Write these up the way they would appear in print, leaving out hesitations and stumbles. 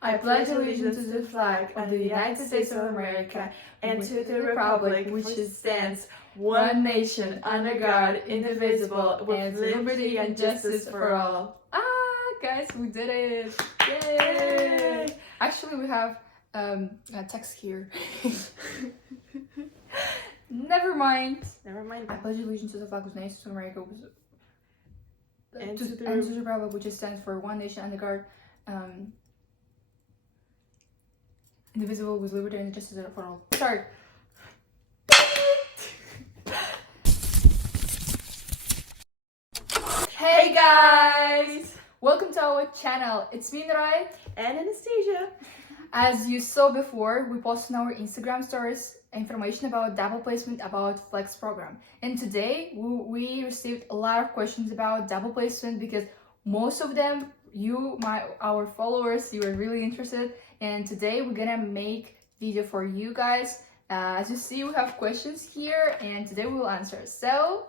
I pledge allegiance to the flag of the United States of America and to the republic which stands one nation under God, indivisible, with liberty and justice for all. Guys, we did it! Yay! Actually, we have a text here. Never mind. I pledge allegiance to the flag of the United States of America and to the republic which stands for one nation under God, indivisible, with liberty and justice for all. Sorry. Hey guys! Welcome to our channel. It's me, Nuray. And Anastasia. As you saw before, we posted on our Instagram stories information about double placement, about Flex program. And today we received a lot of questions about double placement because most of them, our followers, you were really interested. And today we're gonna make video for you guys. As you see, we have questions here, and today we will answer. So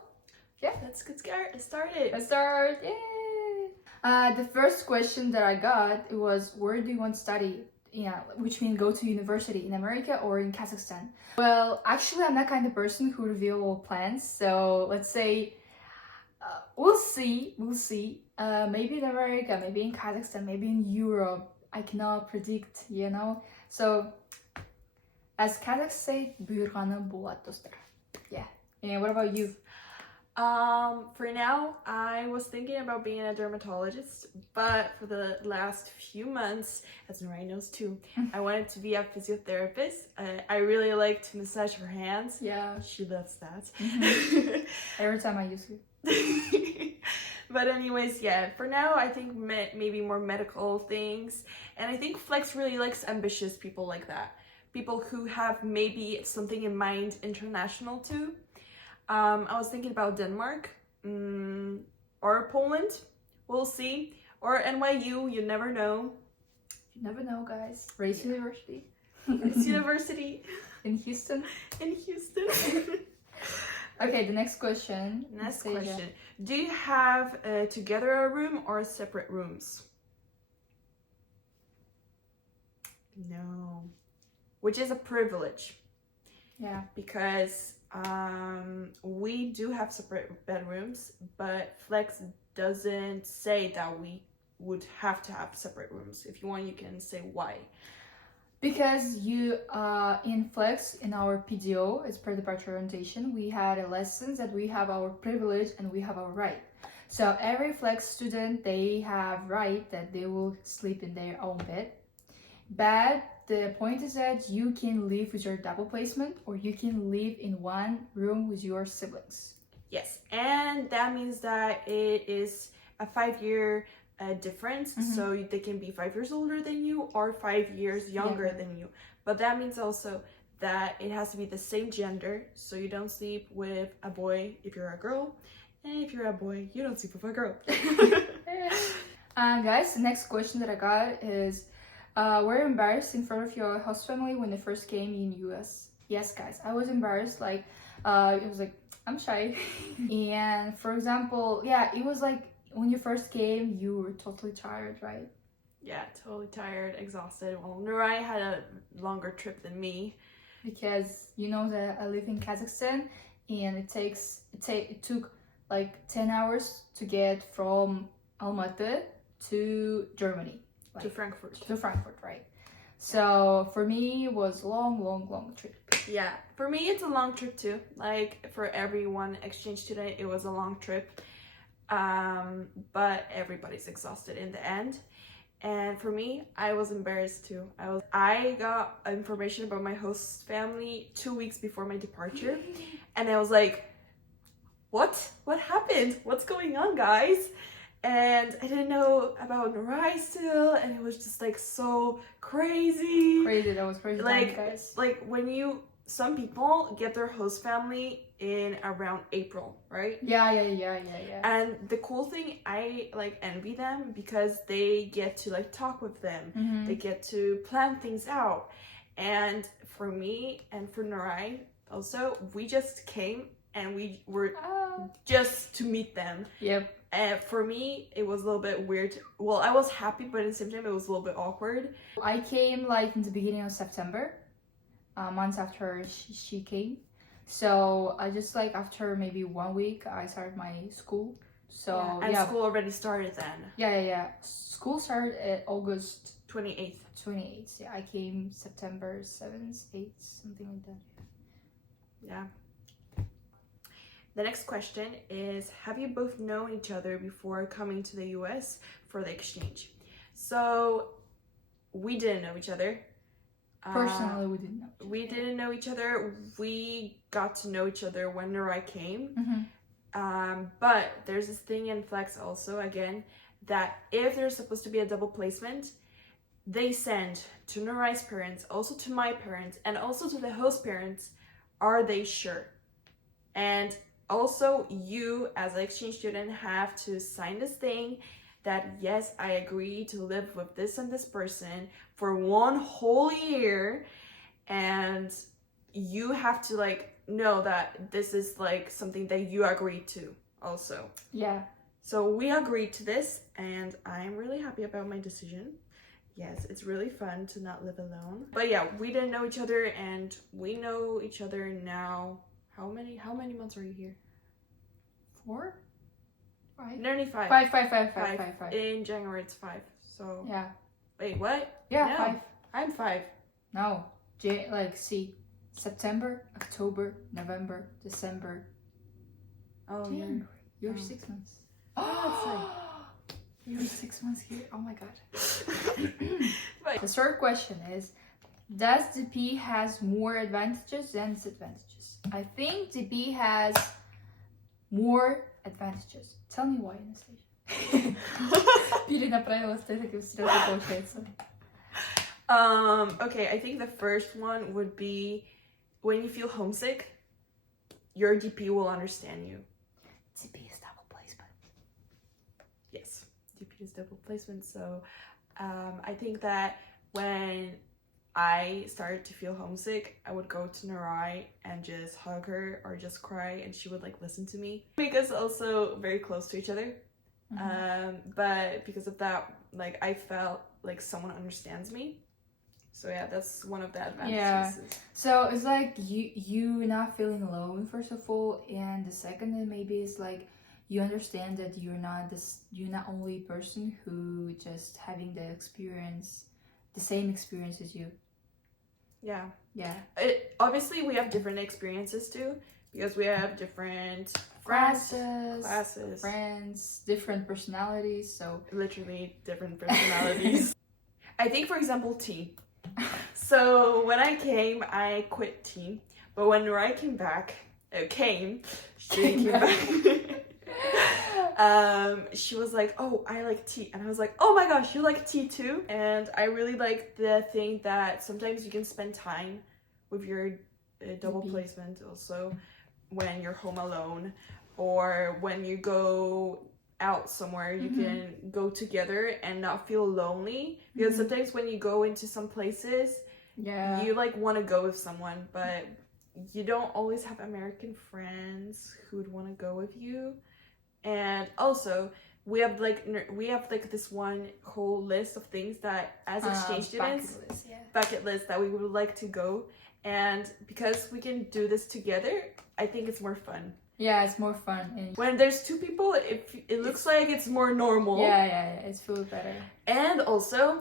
yeah, let's get started. Let's start. Yay! The first question that I got was, where do you want to study? Yeah, which means go to university in America or in Kazakhstan. Well, actually, I'm that kind of person who reveal all plans. So let's say, we'll see. Maybe in America, maybe in Kazakhstan, maybe in Europe. I cannot predict, you know. So, as Kazakhs say, buyurgаны болады dostlar. Yeah. And what about you? For now, I was thinking about being a dermatologist, but for the last few months, as Nuray knows too, I wanted to be a physiotherapist. I really like to massage her hands. Yeah. She loves that. Mm-hmm. Every time I use it. But anyways, yeah, for now, I think maybe more medical things. And I think Flex really likes ambitious people like that. People who have maybe something in mind international too. I was thinking about Denmark or Poland, we'll see, or NYU, you never know. You never know, guys. Race University. Race University. In Houston. Okay, the next question. Do you have together a room or separate rooms? No. Which is a privilege. Yeah. Because we do have separate bedrooms, but Flex doesn't say that we would have to have separate rooms. If you want, you can say why. Because in Flex, in our PDO, it's pre-departure orientation, we had a lesson that we have our privilege and we have our right. So every Flex student, they have right that they will sleep in their own bed. But the point is that you can live with your double placement or you can live in one room with your siblings. Yes, and that means that it is a 5-year difference. Mm-hmm. So they can be 5 years older than you or 5 years younger than you. But that means also that it has to be the same gender. So you don't sleep with a boy if you're a girl. And if you're a boy, you don't sleep with a girl. Guys, the next question that I got is, were you embarrassed in front of your host family when they first came in US? Yes, guys, I was embarrassed. Like, it was like, I'm shy. And for example, yeah, it was like when you first came, you were totally tired, right? Yeah, totally tired, exhausted. Well, Nuray had a longer trip than me. Because you know that I live in Kazakhstan and it took like 10 hours to get from Almaty to Germany. Like, to Frankfurt, right? So for me, it was long trip. Yeah, for me, it's a long trip too. Like for everyone exchange student, it was a long trip. But everybody's exhausted in the end. And for me, I was embarrassed too. I got information about my host family 2 weeks before my departure, and I was like, what happened? What's going on, guys? And I didn't know about Nuray still, and it was just like so crazy. That was crazy. Like, guys. Like when some people get their host family in around April, right? Yeah. And the cool thing, I like envy them because they get to like talk with them. Mm-hmm. They get to plan things out. And for me and for Nuray also, we just came and we were just to meet them. Yep. For me, it was a little bit weird. Well, I was happy, but at the same time, it was a little bit awkward. I came like in the beginning of September, months after she came. So I just like after maybe 1 week, I started my school. So and school already started then. Yeah. School started at August 28th. 28th. Yeah, I came September 7th, 8th, something like that. Yeah. The next question is, have you both known each other before coming to the US for the exchange? So we didn't know each other. Personally, we didn't know. We didn't know each other. We got to know each other when Nurai came. But there's this thing in Flex also, again, that if there's supposed to be a double placement, they send to Nurai's parents, also to my parents, and also to the host parents, are they sure? And also you as an exchange student have to sign this thing that yes, I agree to live with this and this person for 1 whole year, and you have to like know that this is like something that you agreed to also. Yeah. So we agreed to this, and I'm really happy about my decision. Yes, it's really fun to not live alone. But yeah, we didn't know each other, and we know each other now. How many months are you here? 4? 5? Nearly 5. 5. In January it's 5. So Yeah. wait, what? Yeah, No, 5. I'm 5. No. See, September, October, November, December. Oh, January. You're oh. 6 months. Oh, You're 6 months here. Oh my god. Right. The third question is, does DP has more advantages than disadvantages? I think DP has more advantages. Tell me why, Anastasia. Перенаправилась, ты таким стрелком получается. Okay, I think the first one would be when you feel homesick, your DP will understand you. DP is double placement. Yes, DP is double placement. So I think that when I started to feel homesick, I would go to Nurai and just hug her or just cry, and she would like listen to me. Because also very close to each other. But because of that, like I felt like someone understands me. So yeah, that's one of the advantages. Yeah. So it's like you not feeling alone, first of all, and the second then maybe is like you understand that you're not only person who just having the same experience as you. Yeah. Yeah. Obviously we have different experiences too, because we have different classes, friends, different personalities. So literally different personalities. I think, for example, tea. So when I came, I quit tea. But when Nurai came back, she was like, oh, I like tea. And I was like, oh my gosh, you like tea too? And I really like the thing that sometimes you can spend time with your double placement also when you're home alone, or when you go out somewhere, you can go together and not feel lonely, because sometimes when you go into some places, you like want to go with someone, but you don't always have American friends who would want to go with you. And also we have this one whole list of things that as exchange students, bucket list that we would like to go, and because we can do this together, I think it's more fun. Yeah, it's more fun. And when there's 2 people, it looks like it's more normal. Yeah, it feels better. And also,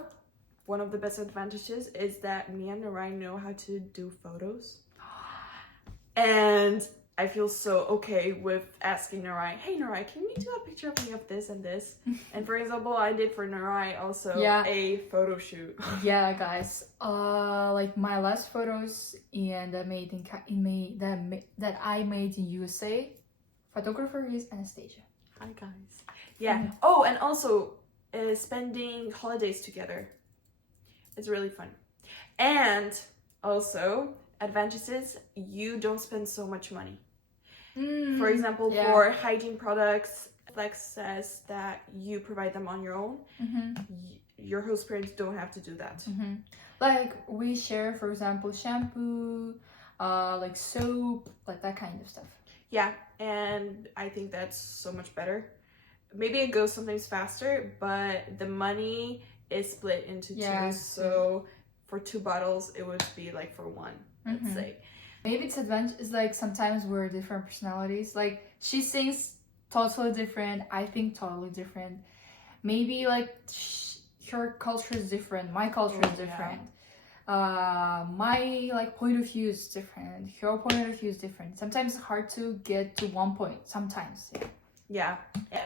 one of the best advantages is that me and Nurai know how to do photos. And I feel so okay with asking Nurai, hey Nurai, can we do a picture of me of this and this? And for example, I did for Nurai also a photo shoot. Yeah, guys. Like my last photos and I made that I made in USA. Photographer is Anastasia. Hi guys. Yeah. Oh, and also spending holidays together. It's really fun. And also advantages, you don't spend so much money. For example, for hygiene products, Flex says that you provide them on your own. Your host parents don't have to do that. Like we share, for example, shampoo, like soap, like that kind of stuff. Yeah, and I think that's so much better. maybe it goes sometimes faster, but the money is split into Yeah, two. So for 2 bottles, it would be like for one, let's say. Maybe it's advantage is like sometimes we're different personalities. Like she sings totally different, I think totally different. Maybe like her culture is different, my culture is different. My like point of view is different, her point of view is different. Sometimes it's hard to get to one point. Sometimes, yeah.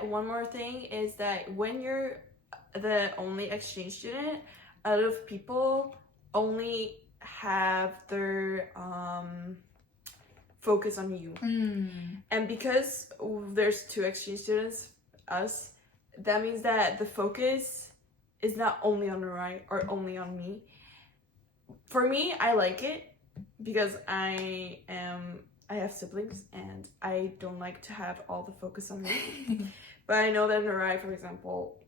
One more thing is that when you're the only exchange student, a lot of people only have their focus on you. And because there's 2 exchange students, us, that means that the focus is not only on Nurai or only on me. For me, I like it because I have siblings and I don't like to have all the focus on me. But I know that Nurai, for example,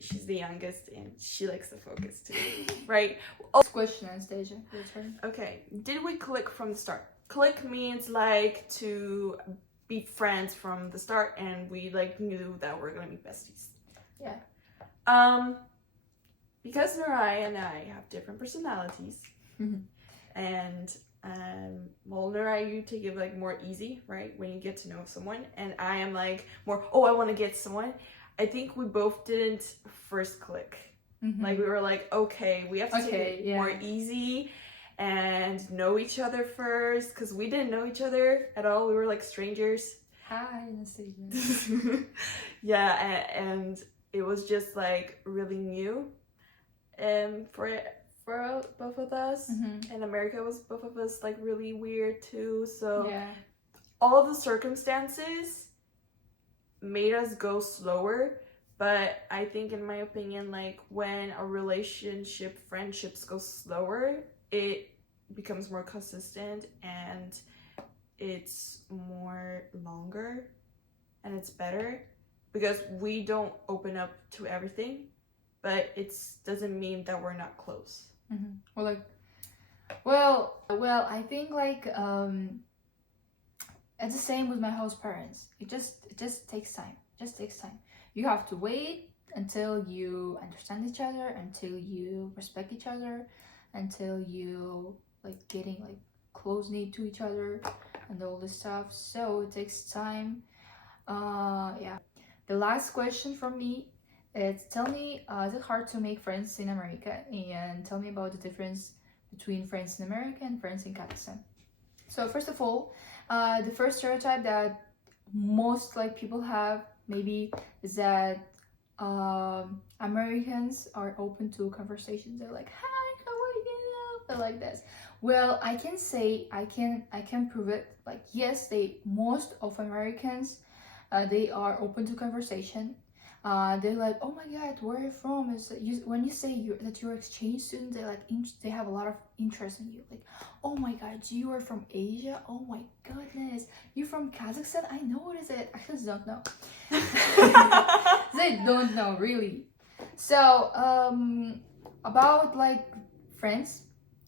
she's the youngest and she likes the focus too, right? Last question, Anastasia. Your turn. Okay, did we click from the start? Click means like to be friends from the start, and we like knew that we're gonna be besties. Yeah. Because Nurai and I have different personalities, and well, Nurai, you take it like more easy, right? When you get to know someone, and I am like more, oh, I want to get someone. I think we both didn't first click. Like we were like, okay, we have to take it more easy and know each other first, because we didn't know each other at all. We were like strangers. Hi, Anastasia. Yeah, and it was just like really new for both of us. And America was both of us like really weird too. So all the circumstances made us go slower. But I think, in my opinion, like when a relationship, friendships go slower, it becomes more consistent and it's more longer and it's better, because we don't open up to everything, but it doesn't mean that we're not close. Or like, well, I think like it's the same with my host parents. It just takes time. You have to wait until you understand each other, until you respect each other, until you like getting like close knit to each other and all this stuff. So it takes time. The last question from me is, tell me, is it hard to make friends in America? And tell me about the difference between friends in America and friends in Kazakhstan. So first of all, the first stereotype that most like people have maybe is that Americans are open to conversations. They're like, hi, how are you? They're like this. Well, I can say, I can prove it. Like, yes, most of Americans, they are open to conversation. They're like, oh my god, where are you from? When you say that you're exchange student, they're like, they have a lot of interest in you. Like, oh my god, you are from Asia? Oh my goodness, you from Kazakhstan? I know what is it. I just don't know. They don't know really. So about like friends,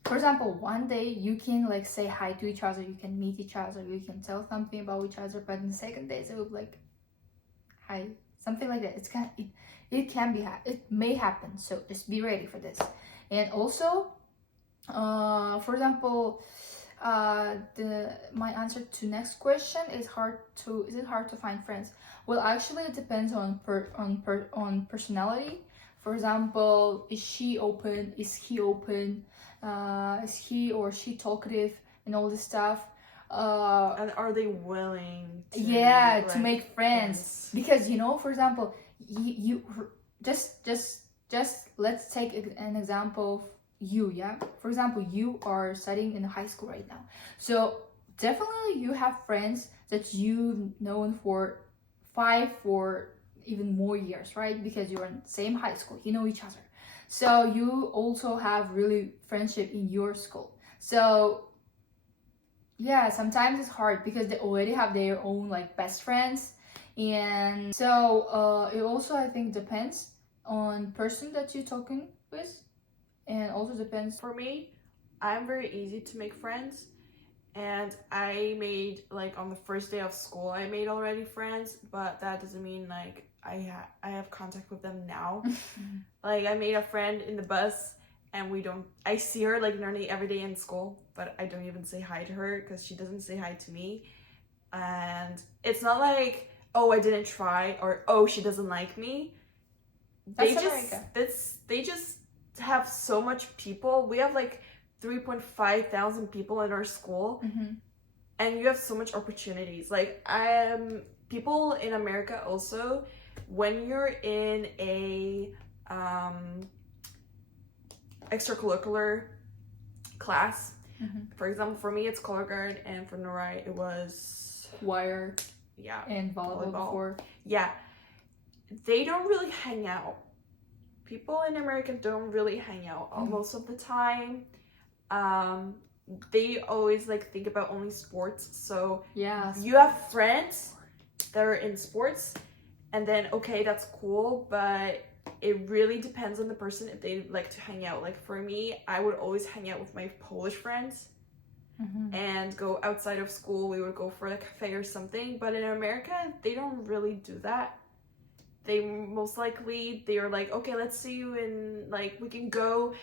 for example, one day you can like say hi to each other, you can meet each other, you can tell something about each other, but in the second day they will be like, hi. Something like that. It may happen. So just be ready for this. And also, for example, my answer to next question is is it hard to find friends? Well, actually, it depends on personality. For example, is she open? Is he open? Is he or she talkative and all this stuff? And are they willing to to make friends? Because for example, you just let's take an example of you. For example, you are studying in high school right now, so definitely you have friends that you've known for 5 or even more years, right? Because you're in the same high school, you know each other, so you also have really friendship in your school. So yeah, sometimes it's hard because they already have their own like best friends, and so it also, I think, depends on person that you're talking with, and also depends. For me, I'm very easy to make friends, and I made, like, on the first day of school, I made already friends, but that doesn't mean, like, I have contact with them now. Like, I made a friend in the bus, and I see her, like, nearly every day in school, but I don't even say hi to her, because she doesn't say hi to me. And it's not like, oh, I didn't try, or, oh, she doesn't like me. They just have so much people. We have, like, 3.5 thousand people in our school, and you have so much opportunities. Like, people in America also, when you're in a extracurricular class, for example, for me it's color guard, and for Norai it was choir, and volleyball before. Yeah, they don't really hang out. People in America don't really hang out most of the time. They always, like, think about only sports. So you have friends that are in sports, and then, okay, that's cool, but it really depends on the person if they like to hang out. Like, for me, I would always hang out with my Polish friends and go outside of school. We would go for a cafe or something. But in America, they don't really do that. They most likely, they're like, okay, let's see you in, like, we can go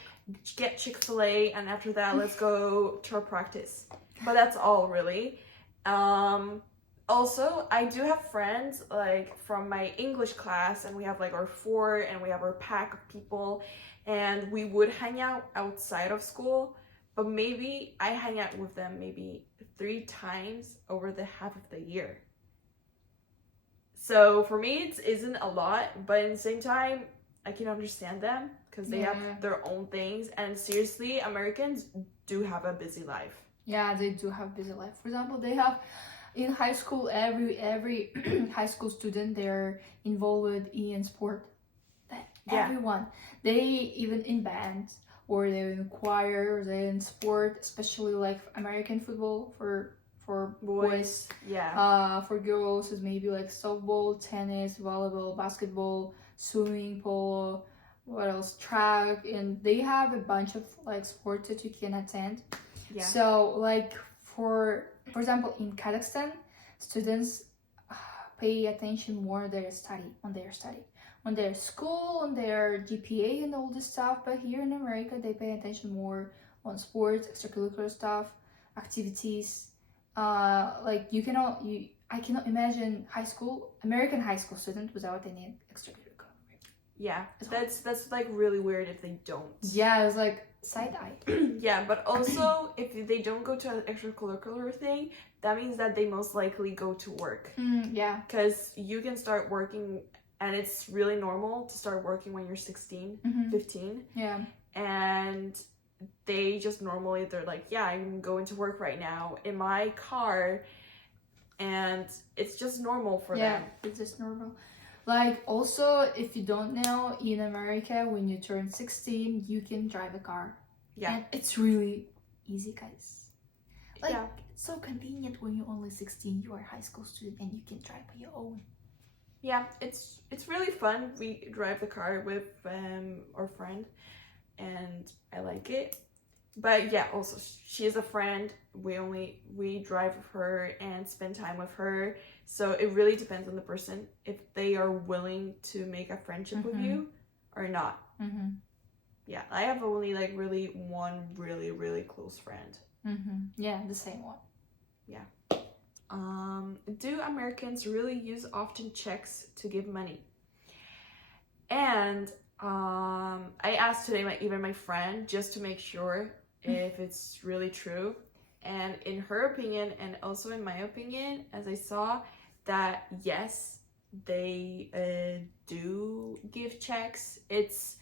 get Chick-fil-A, and after that, let's go to our practice. But that's all, really. Also, I do have friends, like, from my English class, and we have, like, our fort, and we have our pack of people, and we would hang out outside of school, but maybe I hang out with them maybe 3 times over the half of the year. So for me, it isn't a lot, but at the same time, I can understand them, because they have their own things, and seriously, Americans do have a busy life. Yeah, they do have busy life. For example, they have, in high school, every high school student, they're involved in sport. Everyone. They even in bands, or they're in choir, or they're in sport, especially like American football for boys. For girls, it's maybe like softball, tennis, volleyball, basketball, swimming, polo, what else, track, and they have a bunch of, like, sports that you can attend. So, like, for example, in Kazakhstan, students pay attention more on their study, on their school, on their GPA and all this stuff. But here in America, they pay attention more on sports, extracurricular stuff, activities. Like, I cannot imagine American high school student without any extracurricular. Yeah, that's like really weird if they don't. Yeah, it's like side eye. Yeah, but also if they don't go to an extracurricular thing, that means that they most likely go to work. Yeah. Because you can start working, and it's really normal to start working when you're 16, 15. Yeah. And they just normally, they're like, yeah, I'm going to work right now in my car, and it's just normal for them. Yeah, it's just normal. Like, also, if you don't know, in America, when you turn 16, you can drive a car. Yeah. And it's really easy, guys. Like, it's so convenient when you're only 16, you are a high school student, and you can drive by your own. Yeah, it's really fun. We drive the car with our friend, and I like it. But yeah, also, she is a friend. We drive with her and spend time with her. So it really depends on the person if they are willing to make a friendship with you or not. Yeah, I have only, like, really one really, really close friend. Yeah, the same one. Yeah. Do Americans really use often checks to give money? And I asked today my friend, just to make sure if it's really true. And in her opinion, and also in my opinion, as I saw, that yes, they do give checks. It's,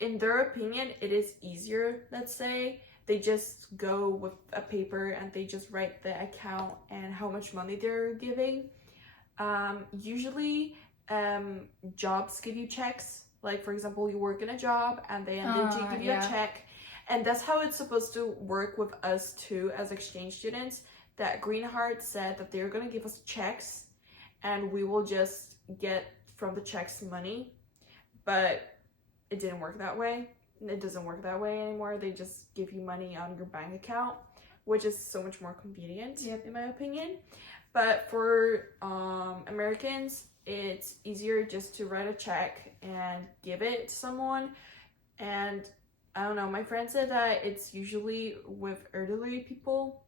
in their opinion, it is easier, let's say. They just go with a paper and they just write the account and how much money they're giving. Usually, jobs give you checks. Like, for example, you work in a job and they give you a check. And that's how it's supposed to work with us too as exchange students. That Greenheart said that they're going to give us checks and we will just get from the checks money. But it didn't work that way. It doesn't work that way anymore. They just give you money on your bank account. which is so much more convenient, Yep. in my opinion. But for Americans, it's easier just to write a check and give it to someone. And I don't know, my friend said that it's usually with elderly people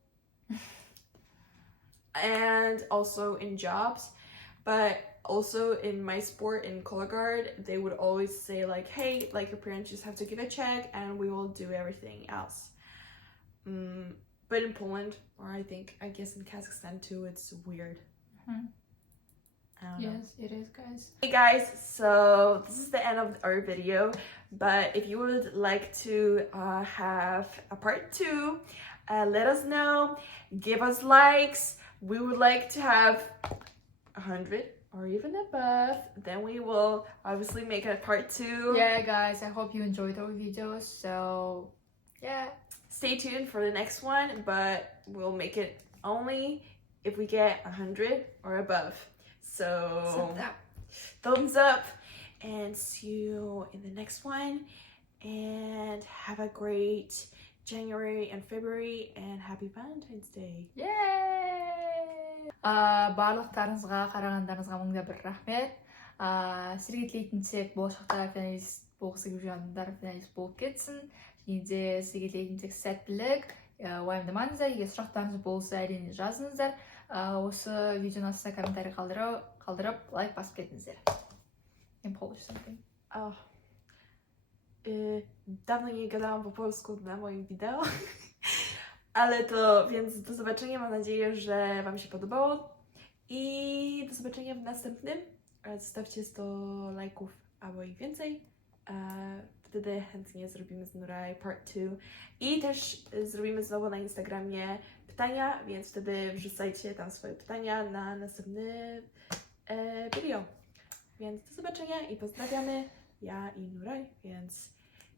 and also in jobs, but also in my sport in color guard, they would always say like, hey, like your parents just have to give a check and we will do everything else. But in Poland, or I guess in Kazakhstan too, it's weird. Mhm. I don't know. Yes, it is, guys. Hey guys, so this is the end of our video, but if you would like to have a part 2, let us know, give us likes. We would like to have 100 or even above, then we will obviously make a part 2. Yeah, guys, I hope you enjoyed our videos. So, yeah. Stay tuned for the next one, but we'll make it only if we get 100 or above. So, thumbs up, and see you in the next one. And have a great January and February, and happy Valentine's Day. Yay! Барлықтарыңызға қарағандарыңызға мыңда бір рахмет. Сіздерге тілейтін тек болашақта финалист болғысы келіп жүргендер финалист болып кетсін. Және де сізге тілейтін тек сәттілік. Уайымдамаңыздар, егер сұрақтарыңыз болса әрине жазыңыздар. Осы видеоның астына комментарий қалдырып, лайк басып кетіңіздер. In Polish something. Dawno nie gadałam po polsku na moim wideo, ale to, więc do zobaczenia, mam nadzieję, że Wam się podobało i do zobaczenia w następnym. Zostawcie 100 lajków albo i więcej, wtedy chętnie zrobimy z Nuraj part 2 i też zrobimy znowu na Instagramie pytania, więc wtedy wrzucajcie tam swoje pytania na następny video. Więc do zobaczenia i pozdrawiamy, ja i Nuraj, więc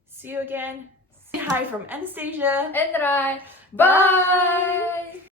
see you again. Say hi from Anastasia And Rai. Bye!